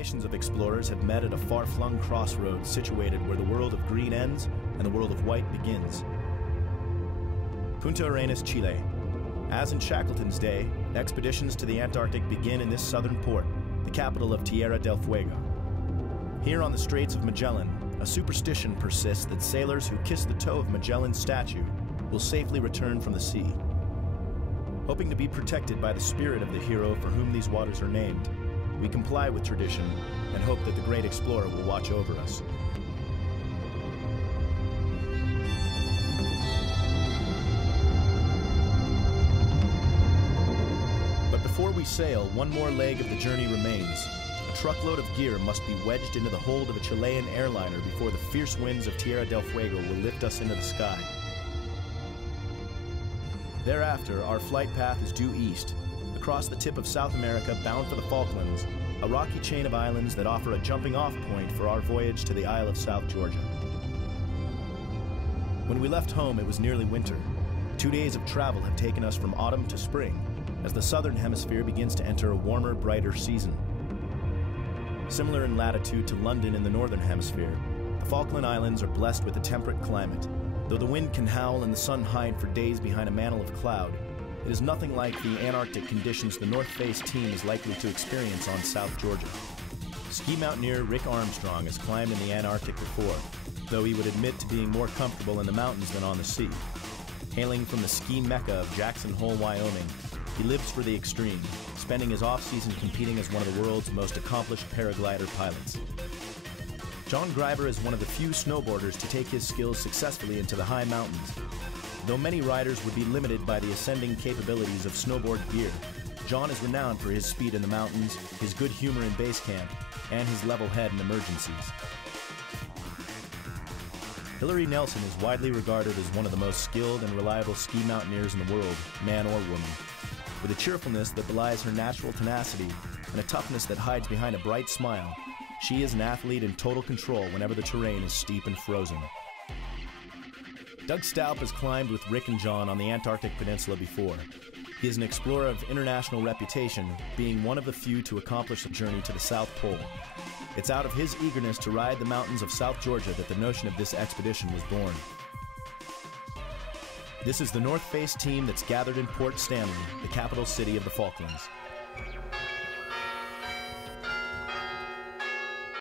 Generations of explorers have met at a far-flung crossroads situated where the world of green ends and the world of white begins. Punta Arenas, Chile. As in Shackleton's day, expeditions to the Antarctic begin in this southern port, the capital of Tierra del Fuego. Here on the Straits of Magellan, a superstition persists that sailors who kiss the toe of Magellan's statue will safely return from the sea. Hoping to be protected by the spirit of the hero for whom these waters are named, we comply with tradition and hope that the great explorer will watch over us. But before we sail, one more leg of the journey remains. A truckload of gear must be wedged into the hold of a Chilean airliner before the fierce winds of Tierra del Fuego will lift us into the sky. Thereafter, our flight path is due east, across the tip of South America bound for the Falklands, a rocky chain of islands that offer a jumping-off point for our voyage to the Isle of South Georgia. When we left home, it was nearly winter. 2 days of travel have taken us from autumn to spring, as the southern hemisphere begins to enter a warmer, brighter season. Similar in latitude to London in the northern hemisphere, the Falkland Islands are blessed with a temperate climate. Though the wind can howl and the sun hide for days behind a mantle of cloud, it is nothing like the Antarctic conditions the North Face team is likely to experience on South Georgia. Ski mountaineer Rick Armstrong has climbed in the Antarctic before, though he would admit to being more comfortable in the mountains than on the sea. Hailing from the ski mecca of Jackson Hole, Wyoming, he lives for the extreme, spending his off-season competing as one of the world's most accomplished paraglider pilots. John Greiber is one of the few snowboarders to take his skills successfully into the high mountains. Though many riders would be limited by the ascending capabilities of snowboard gear, John is renowned for his speed in the mountains, his good humor in base camp, and his level head in emergencies. Hillary Nelson is widely regarded as one of the most skilled and reliable ski mountaineers in the world, man or woman. With a cheerfulness that belies her natural tenacity and a toughness that hides behind a bright smile, she is an athlete in total control whenever the terrain is steep and frozen. Doug Staup has climbed with Rick and John on the Antarctic Peninsula before. He is an explorer of international reputation, being one of the few to accomplish the journey to the South Pole. It's out of his eagerness to ride the mountains of South Georgia that the notion of this expedition was born. This is the North Face team that's gathered in Port Stanley, the capital city of the Falklands.